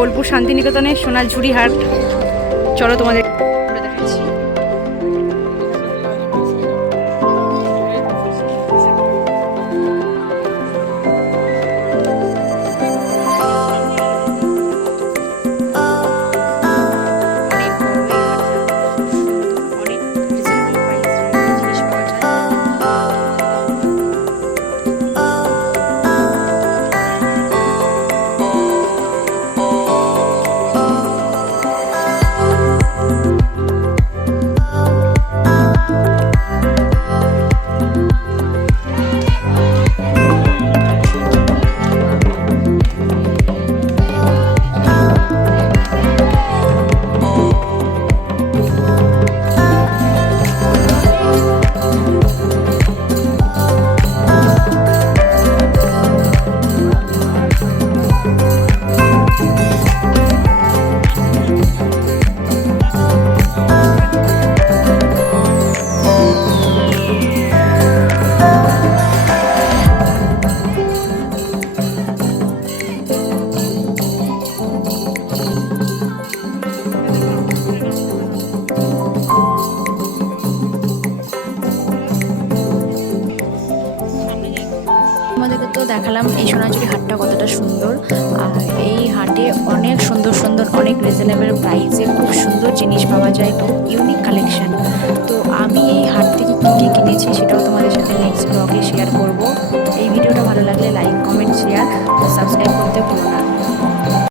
বোলপুর শান্তিনিকেতনের সোনার ঝুড়ি হাট। চলো তোমাদের ঘুরে দেখাচ্ছি। তোমাদেরকে তো দেখালাম এই সোনাঝুরি হাটটা কতটা সুন্দর। আর এই হাটে অনেক সুন্দর সুন্দর অনেক রিজনেবল প্রাইসে খুব সুন্দর জিনিস পাওয়া যায়, ইউনিক কালেকশন। তো আমি এই হাট থেকে কী কী কিনেছি সেটাও তোমাদের